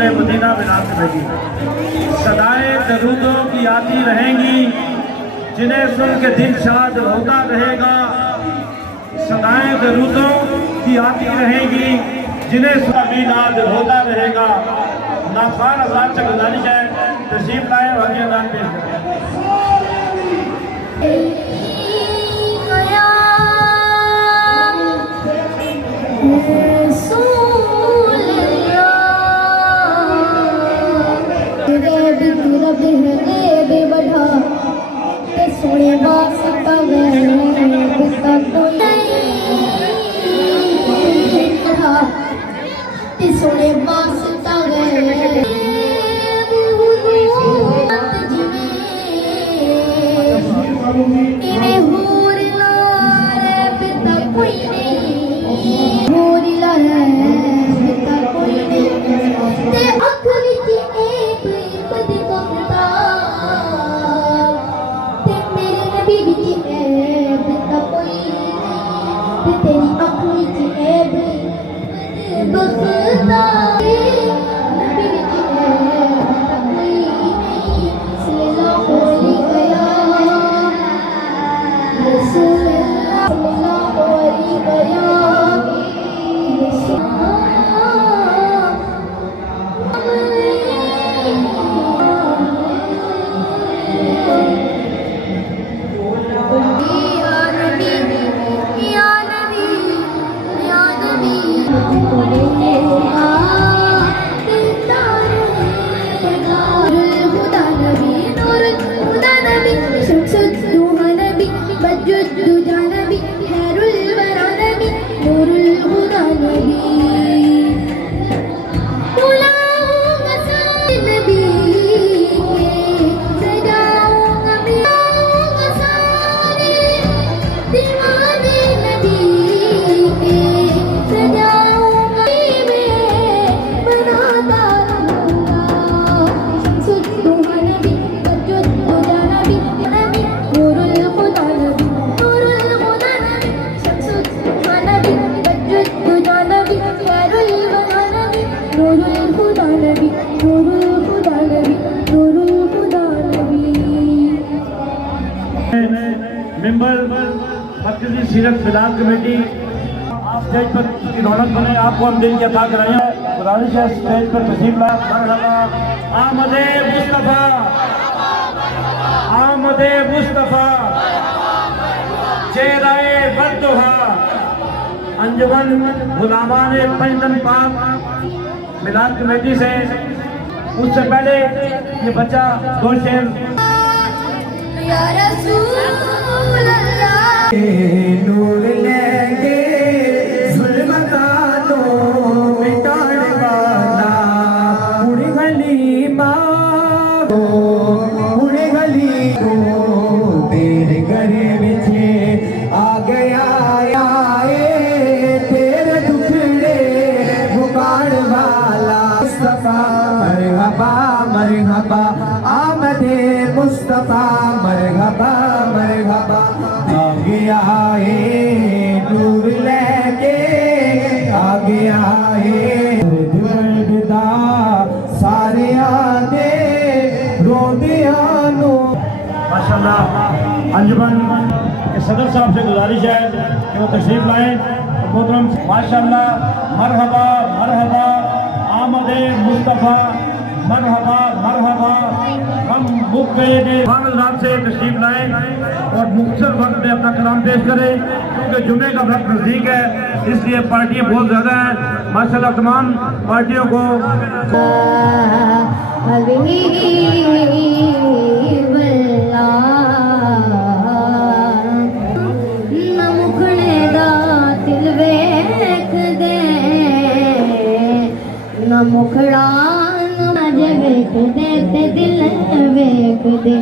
नूरे Medina मिलाद committee. सदाएं दरूदों की आती रहेंगी, जिन्हें सुन के दिल शाद होता रहेगा। सदाएं दरूदों की आती रहेंगी, जिन्हें सुन भी नाद होता रहेगा। नाफान आजाद से गुजारिश है तशरीफ लाए और हजी अजान पेश करें। सोने वास्ता सोने वास्ता मेंबर मरकजी सीरत मिलाद कमेटी स्टेज पर की रौनक बने, आपको हम दिल की अता कराएं। गुजारिश है स्टेज पर तशरीफ लाए। मरहबा आमदे मुस्तफा, आमदे मुस्तफा, चेहराए बद्दुहा, अंजुमन गुलामान पंजतन पाक मिलाद कमेटी से। उससे पहले ये बच्चा दो शेर नूर लेंगे जुल्म का तो मिटाने वाला पूरी गली पूरी गली को तेरे घरे बिछे आ गया आए तेरे दुखड़े बुखार वाला मुस्तफा मरहबा मरहबा आमदे मुस्तफा मरहबा मरहबा आ गया है नूर लेके आ गया है दर्दा सारे आदे रोदियानो। माशाल्लाह अंजुमन के सदर साहब से गुजारिश है कि वो तशरीफ लाएं। मोहतरम माशाल्लाह मरहबा मरहबा आमदे मुस्तफ़ा मरहबा मरहबा। हम बुक गए रात से तशरीफ लाएं और मुख्तसर वक्त में अपना कलाम पेश करें, क्योंकि जुमे का वक्त नजदीक है, इसलिए पार्टियां बहुत ज्यादा हैं। माशाल्लाह तमाम पार्टियों को मुखड़ा वेख दे ते दिल वेख दे।